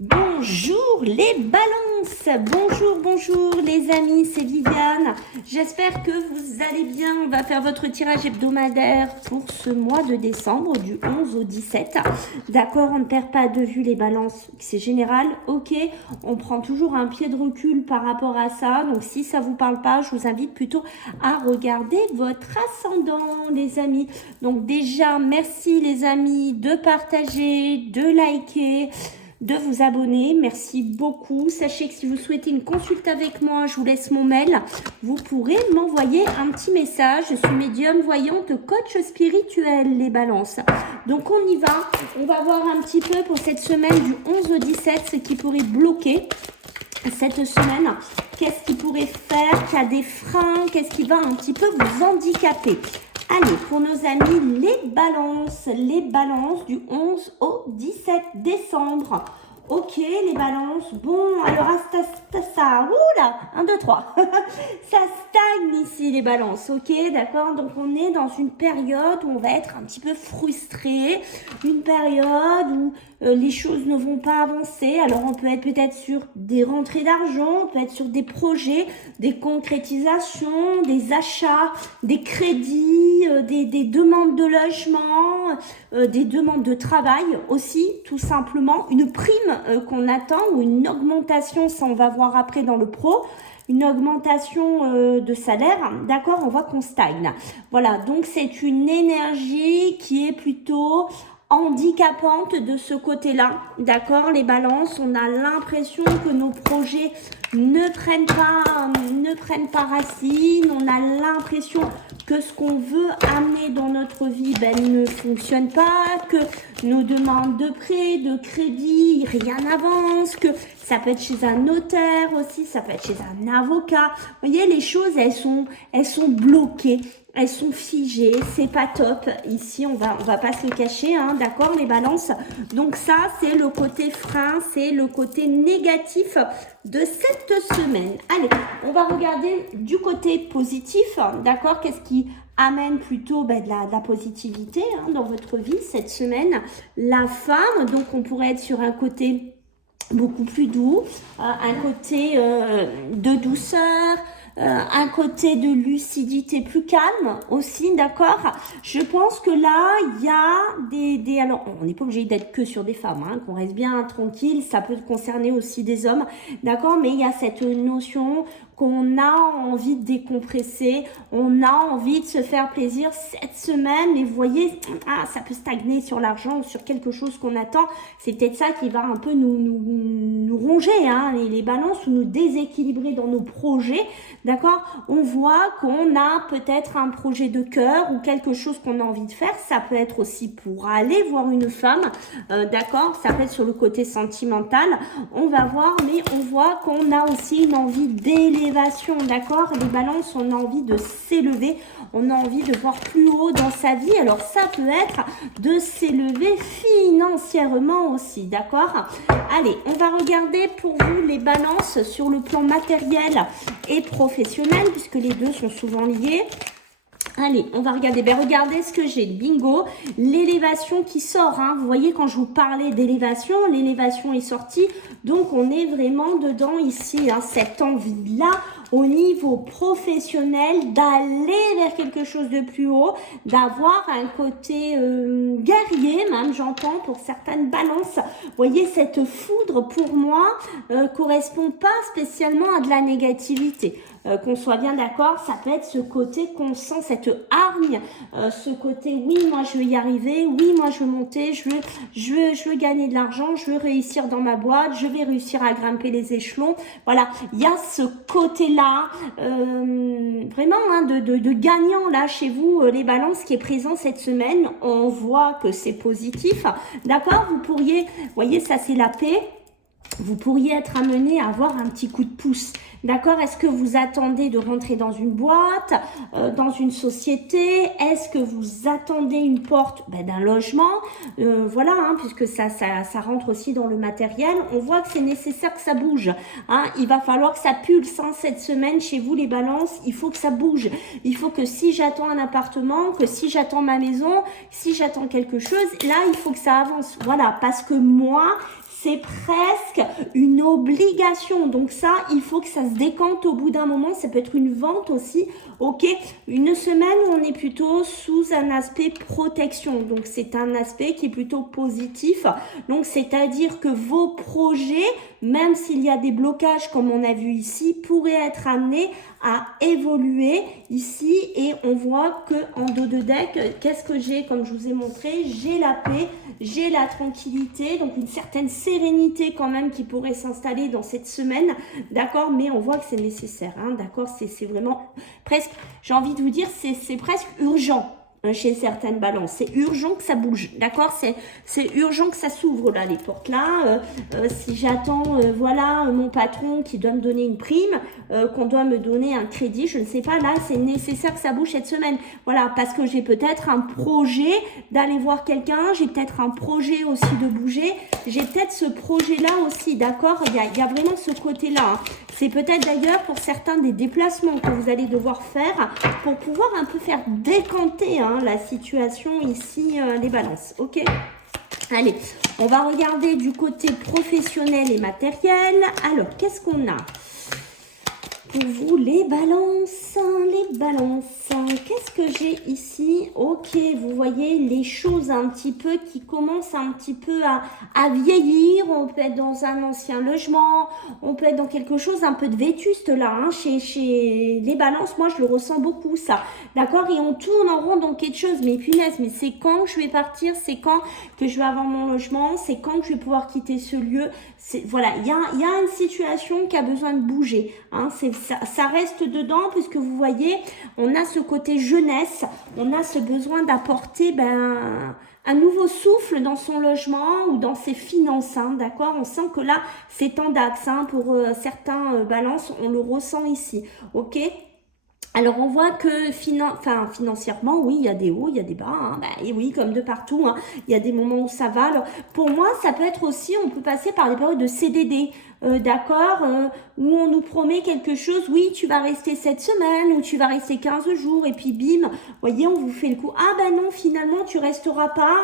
Bonjour les balances, bonjour les amis, c'est Viviane. J'espère que vous allez bien. On va faire votre tirage hebdomadaire pour ce mois de décembre du 11 au 17. D'accord, on ne perd pas de vue les balances, c'est général. Ok, on prend toujours un pied de recul par rapport à ça. Donc si ça vous parle pas, je vous invite plutôt à regarder votre ascendant les amis. Donc déjà, merci les amis de partager, de liker, de vous abonner. Merci beaucoup. Sachez que si vous souhaitez une consulte avec moi, je vous laisse mon mail. Vous pourrez m'envoyer un petit message. Je suis médium, voyante, coach spirituel, les balances. Donc on y va. On va voir un petit peu pour cette semaine du 11 au 17 ce qui pourrait bloquer cette semaine. Qu'est-ce qui pourrait faire qu'il y a des freins? Qu'est-ce qui va un petit peu vous handicaper? Allez, pour nos amis, les balances du 11 au 17 décembre. Ok, les balances. Bon, alors, ça, oula, 1, 2, 3. Ça stagne ici, les balances. Ok, d'accord. Donc, on est dans une période où on va être un petit peu frustré. Une période où les choses ne vont pas avancer. Alors, on peut être peut-être sur des rentrées d'argent, on peut être sur des projets, des concrétisations, des achats, des crédits, des demandes de logement, des demandes de travail aussi, tout simplement. Une prime qu'on attend ou une augmentation, ça on va voir après dans le pro, une augmentation de salaire, d'accord, on voit qu'on stagne. Voilà, donc c'est une énergie qui est plutôt handicapante de ce côté-là, d'accord, les balances, on a l'impression que nos projets ne prennent pas racine, on a l'impression que ce qu'on veut amener dans notre vie ne fonctionne pas, que nos demandes de prêt, de crédit, rien n'avance, que ça peut être chez un notaire aussi, ça peut être chez un avocat. Vous voyez, les choses, elles sont bloquées. Elles sont figées, c'est pas top. Ici, on va pas se le cacher, hein, d'accord, les balances. Donc ça, c'est le côté frein, c'est le côté négatif de cette semaine. Allez, on va regarder du côté positif, d'accord. Qu'est-ce qui amène plutôt de la positivité dans votre vie cette semaine? La femme, donc on pourrait être sur un côté beaucoup plus doux, un côté de douceur, un côté de lucidité plus calme aussi, d'accord. Je pense que là, il y a des alors, on n'est pas obligé d'être que sur des femmes, hein, qu'on reste bien tranquille, ça peut concerner aussi des hommes, d'accord, mais il y a cette notion qu'on a envie de décompresser, on a envie de se faire plaisir cette semaine, et vous voyez, ça peut stagner sur l'argent ou sur quelque chose qu'on attend, c'est peut-être ça qui va un peu nous ronger, hein, les balances, ou nous déséquilibrer dans nos projets, d'accord. On voit qu'on a peut-être un projet de cœur ou quelque chose qu'on a envie de faire, ça peut être aussi pour aller voir une femme, d'accord, ça peut être sur le côté sentimental, on va voir, mais on voit qu'on a aussi une envie d'élévation, d'accord. Les balances, on a envie de s'élever, on a envie de voir plus haut dans sa vie. Alors ça peut être de s'élever financièrement aussi, d'accord. Allez, on va regarder pour vous les balances sur le plan matériel et professionnel, puisque les deux sont souvent liés. Allez, on va regarder. Regardez ce que j'ai. Bingo, l'élévation qui sort. Hein. Vous voyez, quand je vous parlais d'élévation, l'élévation est sortie. Donc, on est vraiment dedans ici. Hein, cette envie-là, au niveau professionnel, d'aller vers quelque chose de plus haut, d'avoir un côté guerrier, même, j'entends, pour certaines balances. Vous voyez, cette foudre, pour moi, correspond pas spécialement à de la négativité. Qu'on soit bien d'accord, ça peut être ce côté qu'on sent, cette hargne, ce côté oui, moi je veux y arriver, oui, moi je veux monter, je veux gagner de l'argent, je veux réussir dans ma boîte, je vais réussir à grimper les échelons. Voilà, il y a ce côté-là, vraiment de gagnant là chez vous, les balances, qui est présent cette semaine. On voit que c'est positif, d'accord. Vous pourriez, vous voyez, ça c'est la paix. Vous pourriez être amené à avoir un petit coup de pouce, d'accord. Est-ce que vous attendez de rentrer dans une boîte, dans une société? Est-ce que vous attendez une porte d'un logement? Voilà, hein, puisque ça rentre aussi dans le matériel. On voit que c'est nécessaire que ça bouge. Hein. Il va falloir que ça pulse cette semaine chez vous, les balances. Il faut que ça bouge. Il faut que si j'attends un appartement, que si j'attends ma maison, si j'attends quelque chose, là, il faut que ça avance. Voilà, parce que moi, c'est presque une obligation. Donc ça, il faut que ça se décante au bout d'un moment. Ça peut être une vente aussi, ok? Une semaine où on est plutôt sous un aspect protection. Donc c'est un aspect qui est plutôt positif. Donc c'est-à-dire que vos projets, même s'il y a des blocages comme on a vu ici, pourraient être amenés à évoluer ici. Et on voit que en dos de deck, qu'est-ce que j'ai? Comme je vous ai montré, j'ai la paix, j'ai la tranquillité, donc une certaine sérénité quand même qui pourrait s'installer dans cette semaine, d'accord? Mais on voit que c'est nécessaire, hein, d'accord? C'est vraiment presque, j'ai envie de vous dire, c'est presque urgent. Chez certaines balances, c'est urgent que ça bouge, d'accord, c'est urgent que ça s'ouvre là, les portes là. Si j'attends, voilà, mon patron qui doit me donner une prime, qu'on doit me donner un crédit, je ne sais pas, là c'est nécessaire que ça bouge cette semaine, voilà, parce que j'ai peut-être un projet d'aller voir quelqu'un, j'ai peut-être un projet aussi de bouger, j'ai peut-être ce projet là aussi, d'accord, il y a vraiment ce côté là, hein. C'est peut-être d'ailleurs pour certains des déplacements que vous allez devoir faire pour pouvoir un peu faire décanter, hein, la situation ici, les balances. Ok, allez, on va regarder du côté professionnel et matériel. Alors, qu'est-ce qu'on a pour vous, les balances, qu'est-ce que j'ai ici? Ok, vous voyez les choses un petit peu qui commencent un petit peu à vieillir. On peut être dans un ancien logement, on peut être dans quelque chose un peu de vétuste là, hein, chez les balances. Moi, je le ressens beaucoup ça, d'accord? Et on tourne en rond dans quelque chose, mais punaise, mais c'est quand je vais partir, c'est quand que je vais avoir mon logement, c'est quand que je vais pouvoir quitter ce lieu. Voilà, il y a une situation qui a besoin de bouger, hein, ça reste dedans puisque vous voyez, on a ce côté jeunesse, on a ce besoin d'apporter un nouveau souffle dans son logement ou dans ses finances, hein, d'accord? On sent que là, c'est en d'axe, hein, pour certains balances, on le ressent ici, ok? Alors, on voit que financièrement, oui, il y a des hauts, il y a des bas, hein, et oui, comme de partout, hein, il y a des moments où ça va. Alors, pour moi, ça peut être aussi, on peut passer par des périodes de CDD, d'accord, où on nous promet quelque chose, oui, tu vas rester cette semaine, ou tu vas rester 15 jours, et puis bim, voyez, on vous fait le coup, ah ben non, finalement, tu resteras pas,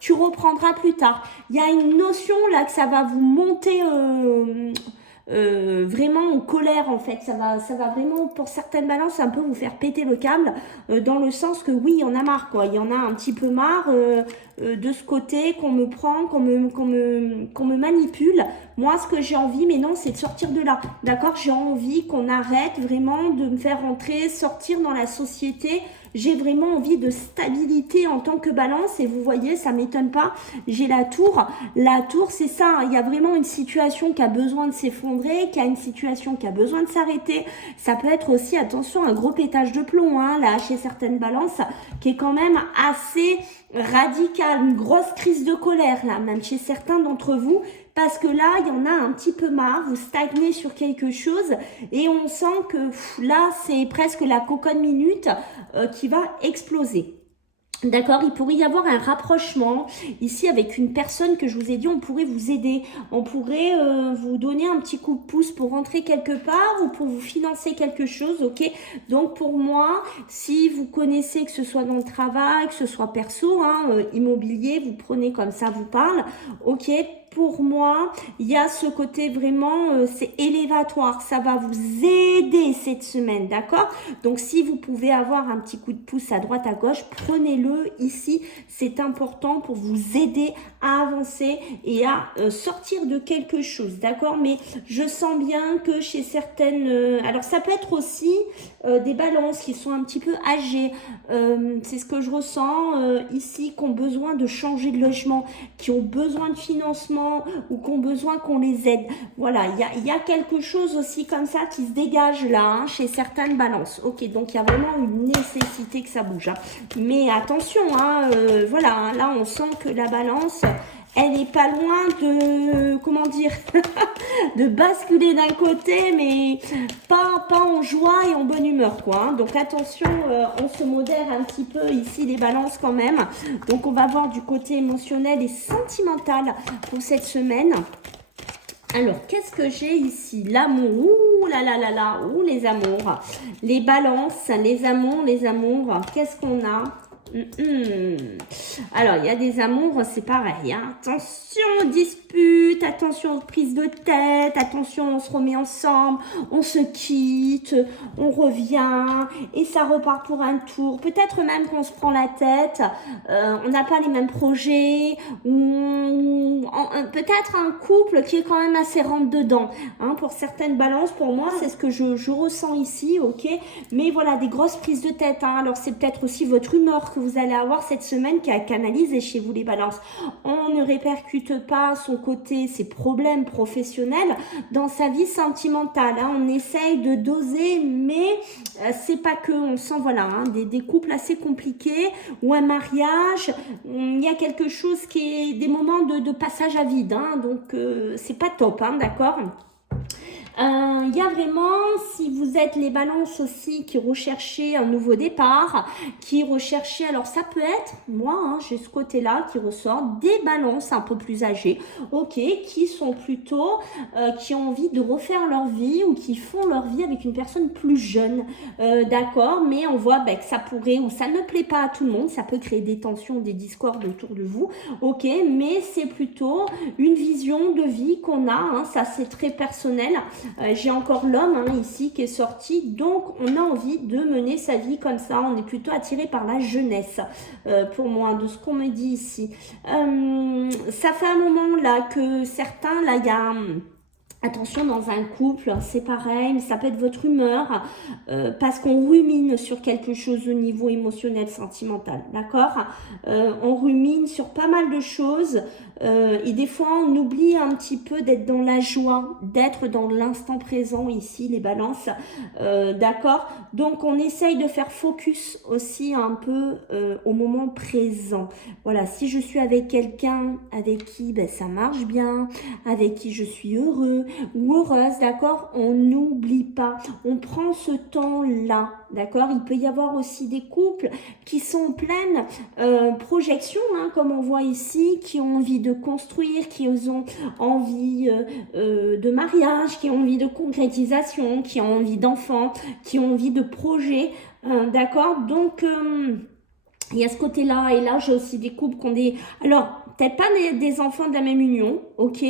tu reprendras plus tard. Il y a une notion là que ça va vous monter... vraiment en colère en fait, ça va vraiment pour certaines balances un peu vous faire péter le câble, dans le sens que oui, il y en a marre quoi, il y en a un petit peu marre de ce côté qu'on me prend, qu'on me manipule. Moi ce que j'ai envie, mais non, c'est de sortir de là, d'accord, j'ai envie qu'on arrête vraiment de me faire rentrer, sortir dans la société. J'ai vraiment envie de stabilité en tant que balance et vous voyez, ça m'étonne pas, j'ai la tour. La tour, c'est ça, hein, il y a vraiment une situation qui a besoin de s'effondrer, qui a une situation qui a besoin de s'arrêter. Ça peut être aussi, attention, un gros pétage de plomb, hein, là, chez certaines balances, qui est quand même assez radical, une grosse crise de colère, là, même chez certains d'entre vous. Parce que là, il y en a un petit peu marre, vous stagnez sur quelque chose et on sent que là, c'est presque la cocotte minute qui va exploser. D'accord, il pourrait y avoir un rapprochement ici avec une personne que je vous ai dit, on pourrait vous aider, on pourrait vous donner un petit coup de pouce pour rentrer quelque part ou pour vous financer quelque chose, ok? Donc pour moi, si vous connaissez que ce soit dans le travail, que ce soit perso, hein, immobilier, vous prenez comme ça vous parle, ok? Pour moi, il y a ce côté vraiment, c'est élévatoire, ça va vous aider cette semaine, d'accord? Donc, si vous pouvez avoir un petit coup de pouce à droite, à gauche, prenez-le ici, c'est important pour vous aider à avancer et à sortir de quelque chose, d'accord? Mais je sens bien que chez certaines... alors, ça peut être aussi des balances qui sont un petit peu âgées, c'est ce que je ressens ici, qui ont besoin de changer de logement, qui ont besoin de financement, ou qui ont besoin qu'on les aide. Voilà, il y a quelque chose aussi comme ça qui se dégage là, hein, chez certaines balances. Ok, donc il y a vraiment une nécessité que ça bouge. Hein. Mais attention, hein, voilà, hein, là on sent que la balance, elle n'est pas loin de, comment dire, de basculer d'un côté, mais pas en joie et en bonne humeur, quoi. Hein. Donc attention, on se modère un petit peu ici les balances quand même. Donc on va voir du côté émotionnel et sentimental pour cette semaine. Alors, qu'est-ce que j'ai ici? L'amour, ouh là là là là, ouh les amours. Les balances, les amours, qu'est-ce qu'on a? Alors, il y a des amours, c'est pareil. Hein. Attention aux disputes, attention aux prises de tête, attention, on se remet ensemble, on se quitte, on revient et ça repart pour un tour. Peut-être même qu'on se prend la tête, on n'a pas les mêmes projets, peut-être un couple qui est quand même assez rentre-dedans. Hein, pour certaines balances, pour moi, c'est ce que je ressens ici, ok. Mais voilà, des grosses prises de tête. Hein. Alors, c'est peut-être aussi votre humeur que vous allez avoir cette semaine qui a canalisé chez vous les balances. On ne répercute pas son côté, ses problèmes professionnels dans sa vie sentimentale. Hein. On essaye de doser, mais c'est pas que. On sent voilà hein, des couples assez compliqués ou un mariage. Il y a quelque chose qui est des moments de passage à vide. Hein. Donc, c'est pas top, hein, d'accord? Il y a vraiment, si vous êtes les balances aussi qui recherchez un nouveau départ, qui recherchez, alors ça peut être, moi hein, j'ai ce côté-là qui ressort, des balances un peu plus âgées, ok, qui sont plutôt, qui ont envie de refaire leur vie ou qui font leur vie avec une personne plus jeune, d'accord, mais on voit que ça pourrait, ou ça ne plaît pas à tout le monde, ça peut créer des tensions, des discordes autour de vous, ok, mais c'est plutôt une vision de vie qu'on a, hein, ça c'est très personnel. J'ai encore l'homme hein, ici qui est sorti, donc on a envie de mener sa vie comme ça, on est plutôt attiré par la jeunesse pour moi, de ce qu'on me dit ici. Ça fait un moment là que certains, là il y a... Attention, dans un couple, c'est pareil, mais ça peut être votre humeur parce qu'on rumine sur quelque chose au niveau émotionnel, sentimental, d'accord? On rumine sur pas mal de choses et des fois, on oublie un petit peu d'être dans la joie, d'être dans l'instant présent ici, les balances, d'accord? Donc, on essaye de faire focus aussi un peu au moment présent. Voilà, si je suis avec quelqu'un avec qui ça marche bien, avec qui je suis heureux, ou heureuse, d'accord, on n'oublie pas, on prend ce temps-là, d'accord. Il peut y avoir aussi des couples qui sont en pleine projection, hein, comme on voit ici, qui ont envie de construire, qui ont envie de mariage, qui ont envie de concrétisation, qui ont envie d'enfants, qui ont envie de projets, d'accord. Donc, il y a ce côté-là, et là, j'ai aussi des couples qui ont des... Alors, peut-être pas des enfants de la même union, ok,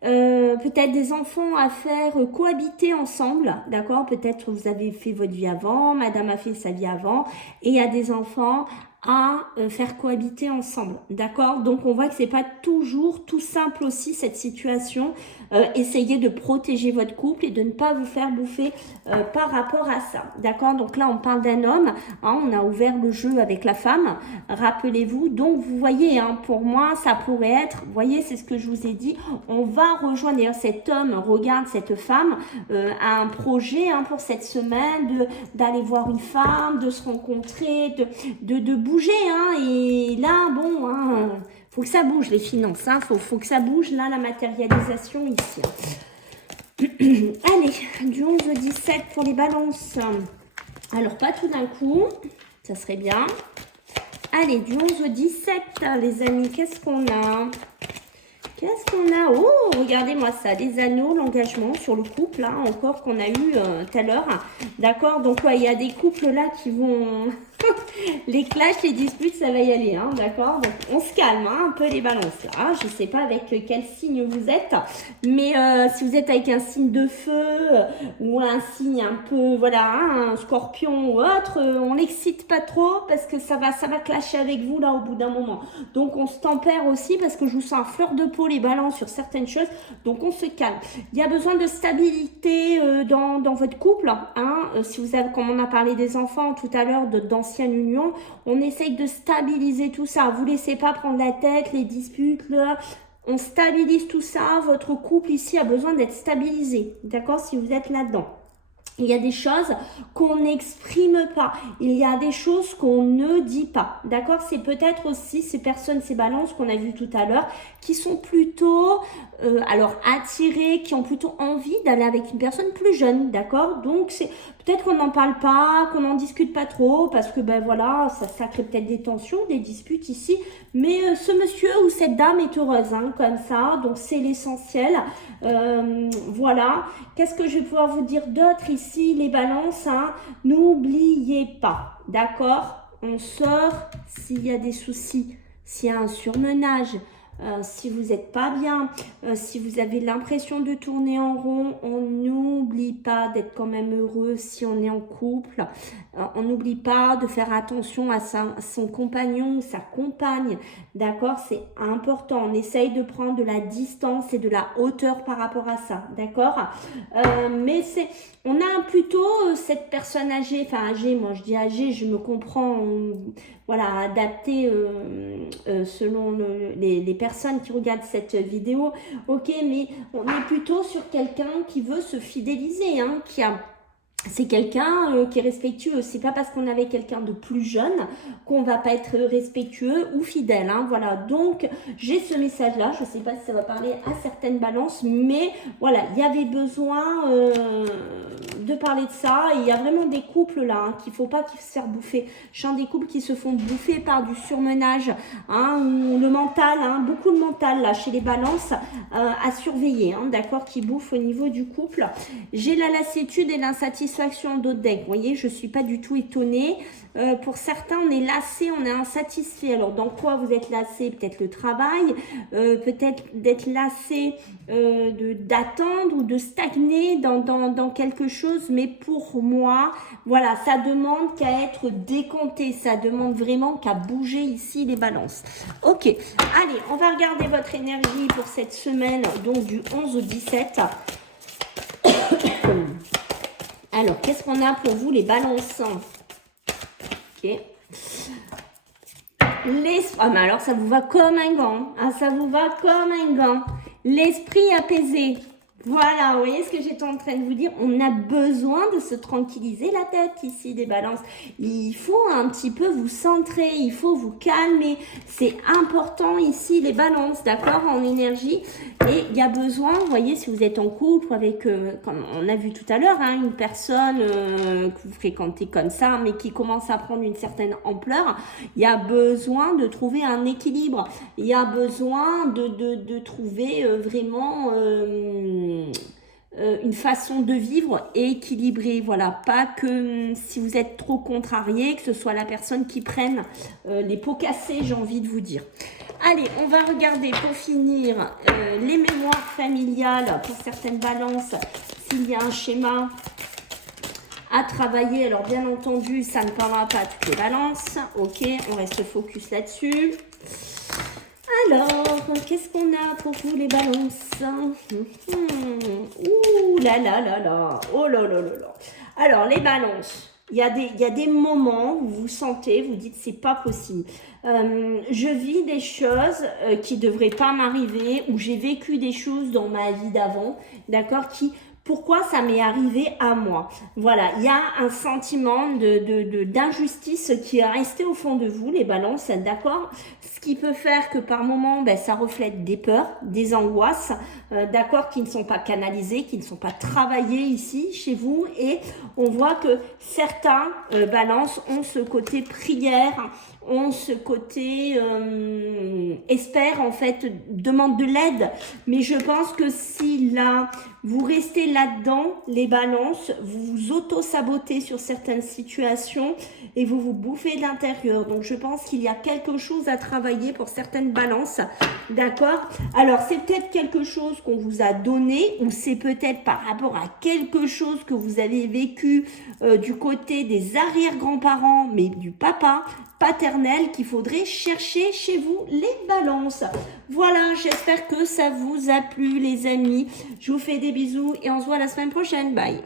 peut-être des enfants à faire cohabiter ensemble, d'accord? Peut-être vous avez fait votre vie avant, madame a fait sa vie avant, et il y a des enfants à faire cohabiter ensemble, d'accord? Donc, on voit que c'est pas toujours tout simple aussi, cette situation. Essayez de protéger votre couple et de ne pas vous faire bouffer par rapport à ça, d'accord? Donc là, on parle d'un homme, hein, on a ouvert le jeu avec la femme, rappelez-vous. Donc, vous voyez, hein, pour moi, ça pourrait être, vous voyez, c'est ce que je vous ai dit, on va rejoindre, d'ailleurs, cet homme regarde cette femme à un projet hein, pour cette semaine, d'aller voir une femme, de se rencontrer, de bouger, hein, et là, bon, hein, faut que ça bouge les finances, hein, faut que ça bouge là la matérialisation ici. Allez, du 11 au 17 pour les balances. Alors pas tout d'un coup, ça serait bien. Allez, du 11 au 17 les amis, qu'est-ce qu'on a? Qu'est-ce qu'on a? Oh, regardez-moi ça, les anneaux, l'engagement sur le couple, là, encore qu'on a eu tout à l'heure. D'accord, donc ouais, il y a des couples là qui vont... les clashs, les disputes, ça va y aller, hein, d'accord? Donc, on se calme, hein, un peu les balances, là. Je ne sais pas avec quel signe vous êtes, mais si vous êtes avec un signe de feu ou un signe un peu, voilà, hein, un scorpion ou autre, on l'excite pas trop parce que ça va clasher avec vous, là, au bout d'un moment. Donc, on se tempère aussi parce que je vous sens à fleur de peau les balances sur certaines choses, donc on se calme. Il y a besoin de stabilité dans votre couple, hein, si vous avez, comme on a parlé des enfants tout à l'heure, d'anciennes union, on essaye de stabiliser tout ça. Vous laissez pas prendre la tête, les disputes, là. On stabilise tout ça. Votre couple ici a besoin d'être stabilisé. D'accord? Si vous êtes là-dedans. Il y a des choses qu'on n'exprime pas. Il y a des choses qu'on ne dit pas. D'accord? C'est peut-être aussi ces personnes, ces balances qu'on a vues tout à l'heure, qui sont plutôt alors attirées, qui ont plutôt envie d'aller avec une personne plus jeune. D'accord? Donc, c'est peut-être qu'on n'en parle pas, qu'on n'en discute pas trop, parce que ben voilà, ça crée peut-être des tensions, des disputes ici. Mais ce monsieur ou cette dame est heureuse, hein, comme ça. Donc, c'est l'essentiel. Voilà. Qu'est-ce que je vais pouvoir vous dire d'autre ici, les balances, hein? N'oubliez pas, d'accord? on sort s'il y a des soucis, s'il y a un surmenage, si vous n'êtes pas bien, si vous avez l'impression de tourner en rond, on n'oublie pas d'être quand même heureux si on est en couple. On n'oublie pas de faire attention à son compagnon ou sa compagne. D'accord? C'est important. On essaye de prendre de la distance et de la hauteur par rapport à ça. D'accord? Mais on a plutôt cette personne âgée, enfin âgée, moi je dis âgée, je me comprends, voilà, adapté selon les personnes qui regardent cette vidéo. Ok, mais on est plutôt sur quelqu'un qui veut se fidéliser, hein, c'est quelqu'un qui est respectueux. C'est pas parce qu'on avait quelqu'un de plus jeune qu'on va pas être respectueux ou fidèle. Hein, voilà. Donc j'ai ce message-là. Je sais pas si ça va parler à certaines balances, mais voilà, il y avait besoin de parler de ça. Et il y a vraiment des couples là hein, qu'il faut pas se faire bouffer. Je sens des couples qui se font bouffer par du surmenage, hein, ou le mental, hein, beaucoup de mental là chez les balances à surveiller. Hein, d'accord, qui bouffe au niveau du couple. J'ai la lassitude et l'insatisfaction d'autres decks. Vous voyez, je suis pas du tout étonnée. Pour certains, on est lassé, on est insatisfait. Alors, dans quoi vous êtes lassé? Peut-être le travail, peut-être d'être lassé d'attendre ou de stagner dans quelque chose. Mais pour moi, voilà, ça demande qu'à être décompté. Ça demande vraiment qu'à bouger ici les balances. Ok, allez, on va regarder votre énergie pour cette semaine, donc du 11 au 17. Alors, qu'est-ce qu'on a pour vous, les balances? Ok. Ah, mais alors, ça vous va comme un gant. Hein, ça vous va comme un gant. L'esprit apaisé. Voilà, vous voyez ce que j'étais en train de vous dire? On a besoin de se tranquilliser la tête ici, des balances. Il faut un petit peu vous centrer, il faut vous calmer. C'est important ici, les balances, d'accord, en énergie. Et il y a besoin, vous voyez, si vous êtes en couple avec, comme on a vu tout à l'heure, hein, une personne que vous fréquentez comme ça, mais qui commence à prendre une certaine ampleur, il y a besoin de trouver un équilibre. Il y a besoin de trouver vraiment... une façon de vivre équilibrée, voilà, pas que si vous êtes trop contrarié, que ce soit la personne qui prenne les pots cassés, j'ai envie de vous dire. Allez, on va regarder pour finir les mémoires familiales pour certaines balances, s'il y a un schéma à travailler. Alors bien entendu, ça ne parlera pas à toutes les balances, ok, on reste focus là-dessus. Alors, qu'est-ce qu'on a pour vous les balances? Ouh là là là là. Oh là là là là. Alors, les balances, il y a des moments où vous sentez, vous dites c'est pas possible. Je vis des choses qui devraient pas m'arriver, ou j'ai vécu des choses dans ma vie d'avant, d'accord, pourquoi ça m'est arrivé à moi? Voilà, il y a un sentiment d'injustice qui est resté au fond de vous, les balances, d'accord? Ce qui peut faire que par moment, ben, ça reflète des peurs, des angoisses, d'accord, qui ne sont pas canalisées, qui ne sont pas travaillées ici, chez vous. Et on voit que certains balances ont ce côté prière, ont ce côté espère, en fait, demande de l'aide. Mais je pense que si là, vous restez là-dedans, les balances, vous vous auto-sabotez sur certaines situations et vous vous bouffez de l'intérieur. Donc, je pense qu'il y a quelque chose à travailler pour certaines balances, d'accord? Alors, c'est peut-être quelque chose qu'on vous a donné, ou c'est peut-être par rapport à quelque chose que vous avez vécu du côté des arrière-grands-parents, mais du papa paternel, qu'il faudrait chercher chez vous, les balances. Voilà, j'espère que ça vous a plu, les amis. Je vous fais des bisous et on se voit la semaine prochaine. Bye.